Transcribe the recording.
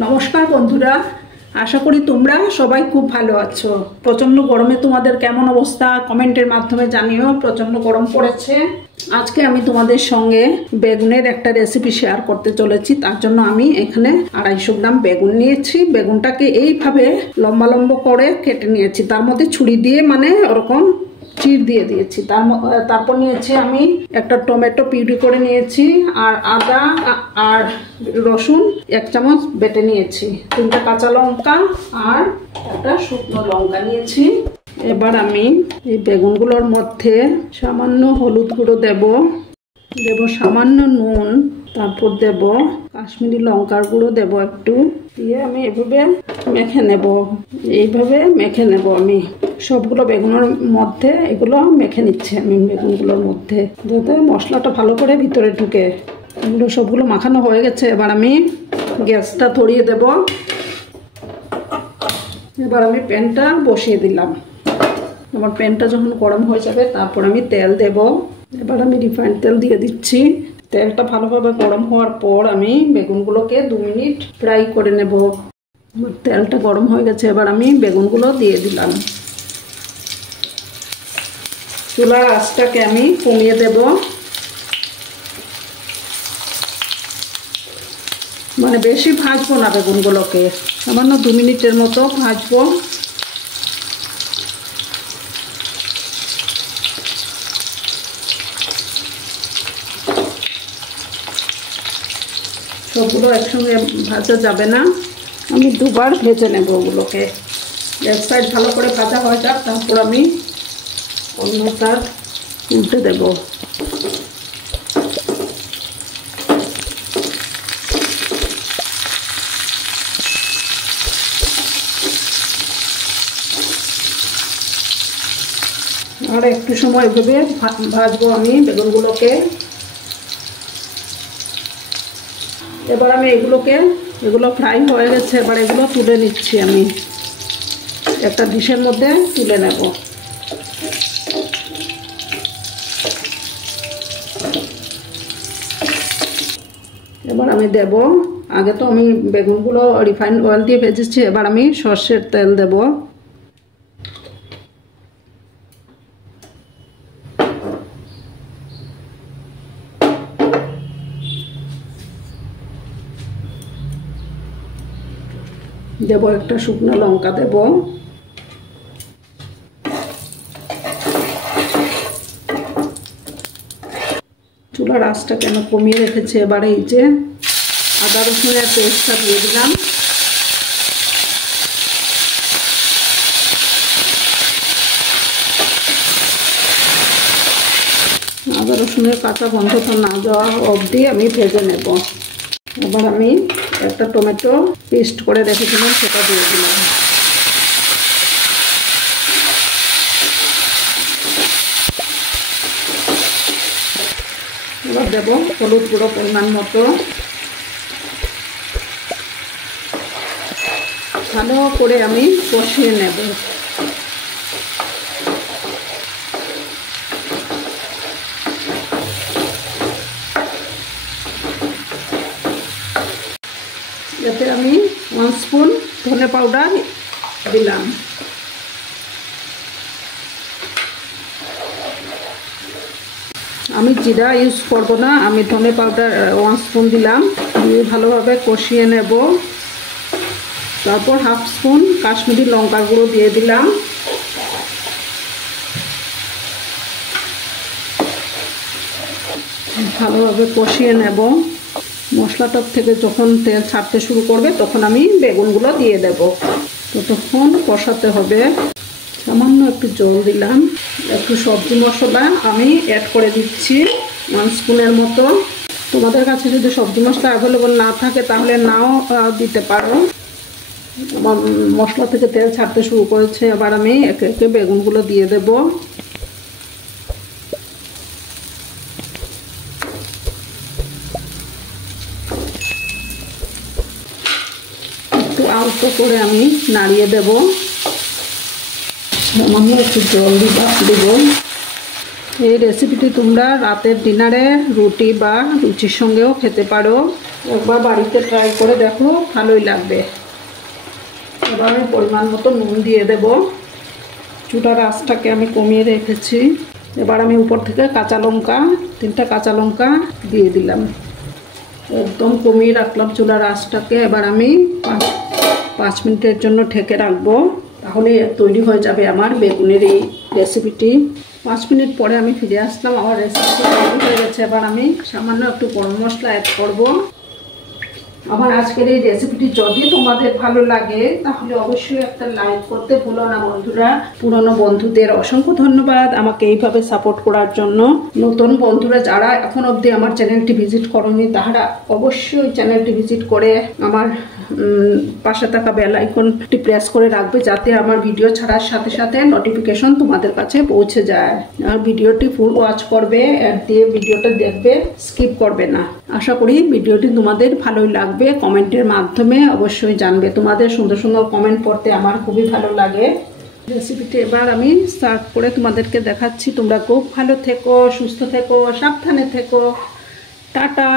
নমস্কার বন্ধুরা, আশা করি তোমরা সবাই খুব ভালো আছো। প্রচন্ড গরমে তোমাদের কেমন অবস্থা কমেন্টের মাধ্যমে জানিও। প্রচন্ড গরম পড়েছে। আজকে আমি তোমাদের সঙ্গে বেগুনের একটা রেসিপি শেয়ার করতে চলেছি। তার জন্য আমি এখানে 250 গ্রাম বেগুন নিয়েছি। বেগুনটাকে এইভাবে লম্বা লম্বা করে কেটে নিয়েছি, তার মধ্যে ছুরি দিয়ে ওরকম চির দিয়ে দিয়েছি। তারপর নিয়েছি আমি একটা টমেটো পিউরি করে নিয়েছি, আর আদা আর রসুন 1 চামচ বেটে নিয়েছি, 3টা কাঁচা লঙ্কা আর একটা শুকনো লঙ্কা নিয়েছি। এবার আমি এই বেগুনগুলোর মধ্যে সামান্য হলুদ গুঁড়ো দেব সামান্য নুন, তারপর দেব কাশ্মীরি লঙ্কার গুঁড়ো দেব একটু, দিয়ে আমি এভাবে মেখে নেব। এইভাবে মেখে নেব আমি সবগুলো বেগুনের মধ্যে। এগুলো মেখে নিচ্ছি আমি বেগুনগুলোর মধ্যে, যাতে মশলাটা ভালো করে ভিতরে ঢুকে। এগুলো সবগুলো মাখানো হয়ে গেছে। এবার আমি গ্যাসটা ধরিয়ে দেব। এবার আমি প্যানটা বসিয়ে দিলাম। আমার প্যানটা যখন গরম হয়ে যাবে তারপর আমি তেল দেব। এবার আমি রিফাইন্ড তেল দিয়ে দিচ্ছি। তেলটা ভালোভাবে গরম হওয়ার পর আমি বেগুনগুলোকে 2 মিনিট ফ্রাই করে নেব। তেলটা গরম হয়ে গেছে। এবার আমি বেগুনগুলো দিয়ে দিলাম। চুলার আঁচটাকে আমি কমিয়ে দেব, বেশি ভাজবো না বেগুনগুলোকে, সামান্য 2 মিনিটের মতো ভাজবো। সবগুলো একসঙ্গে ভাজা যাবে না, আমি দুবার ভেজে নেব ওগুলোকে। এক সাইড ভালো করে ভাজা হয়ে যাক, তারপর আমি অন্যটা উল্টে দেব। আর একটু সময় এভাবে ভাজবো আমি বেগুনগুলোকে। এবার আমি এগুলো ফ্রাই হয়ে গেছে। এবার এগুলো তুলে নিচ্ছি, আমি একটা ডিশের মধ্যে তুলে নেব। এবার আমি দেব, আগে তো আমি বেগুনগুলো রিফাইন্ড অয়েল দিয়ে ভেজেছি। এবার আমি সর্ষের তেল দেব। দেব একটা শুকনো লঙ্কা দেব। চুলার আঁচটা কেন কমিয়ে রেখেছে। এবারে এই যে আদা রসুনের পেস্টটা দিয়ে দিলাম। আদা রসুনের কাঁচা গন্ধটা না যাওয়া অবধি আমি ভেজে নেব। এবার আমি একটা টমেটো পেস্ট করে রেখেছিলাম, সেটা দিয়ে দিলাম। এবার দেব হলুদ গুঁড়ো পরিমাণ মতো। ভালো করে আমি কষিয়ে নেব। এতে আমি 1 স্পুন ধনে পাউডার দিলাম। আমি জিরা ইউজ করব না, আমি ধনে পাউডার 1 স্পুন দিলাম। দিয়ে ভালোভাবে কষিয়ে নেব। তারপর 1/2 স্পুন কাশ্মীরি লঙ্কার গুঁড়ো দিয়ে দিলাম। ভালোভাবে কষিয়ে নেব। মশলাটার থেকে যখন তেল ছাড়তে শুরু করবে তখন আমি বেগুনগুলো দিয়ে দেব। ততক্ষণ কষাতে হবে। সামান্য একটু জল দিলাম। একটু সবজি মশলা আমি অ্যাড করে দিচ্ছি 1 স্পুনের মতো। তোমাদের কাছে যদি সবজি মশলা অ্যাভেলেবল না থাকে তাহলে নাও দিতে পারো। মশলা থেকে তেল ছাড়তে শুরু করেছে। এবার আমি একে একে বেগুনগুলো দিয়ে দেব। একটু অল্প করে আমি নাড়িয়ে দেব। সামান্য একটু জল দেব। এই রেসিপিটি তোমরা রাতের ডিনারে রুটি বা লুচির সঙ্গেও খেতে পারো। একবার বাড়িতে ট্রাই করে দেখো, ভালোই লাগবে। এবার আমি পরিমাণ মতো নুন দিয়ে দেব। চুলার আঁচটাকে আমি কমিয়ে রেখেছি। এবার আমি উপর থেকে কাঁচা লঙ্কা, 3টা কাঁচা লঙ্কা দিয়ে দিলাম। একদম কমিয়ে রাখলাম চুলার আঁচটাকে। এবার আমি 5 মিনিটের জন্য ঢেকে রাখবো, তাহলে তৈরি হয়ে যাবে আমার বেগুনের এই রেসিপিটি। 5 মিনিট পরে আমি ফিরে আসলাম, আমার রেসিপিটি তৈরি হয়ে গেছে। এবার আমি সামান্য একটু গরম মশলা অ্যাড করবো। আমার আজকের এই রেসিপিটি যদি তোমাদের ভালো লাগে তাহলে অবশ্যই একটা লাইক করতে ভুলো না বন্ধুরা। পুরনো বন্ধুদের অসংখ্য ধন্যবাদ আমাকে এইভাবে সাপোর্ট করার জন্য। নতুন বন্ধুরা যারা এখন অবধি আমার চ্যানেলটি ভিজিট করোনি, তারা অবশ্যই চ্যানেলটি ভিজিট করে আমার পাশে থাকা বেল আইকনটি প্রেস করে রাখবে, যাতে আমার ভিডিও ছাড়ার সাথে সাথে নোটিফিকেশন তোমাদের কাছে পৌঁছে যায়। আর ভিডিওটি ফুল ওয়াচ করবে, অ্যাড দিয়ে ভিডিওটা দেখবে, স্কিপ করবে না। আশা করি ভিডিওটি তোমাদের ভালোই লাগবে। কমেন্টের মাধ্যমে অবশ্যই জানবে। তোমাদের সুন্দর সুন্দর কমেন্ট পড়তে আমার খুবই ভালো লাগে। রেসিপিটি এবার আমি সার্ভ করে তোমাদেরকে দেখাচ্ছি। তোমরা খুব ভালো থেকো, সুস্থ থেকো, সাবধানে থেকো। টাটা।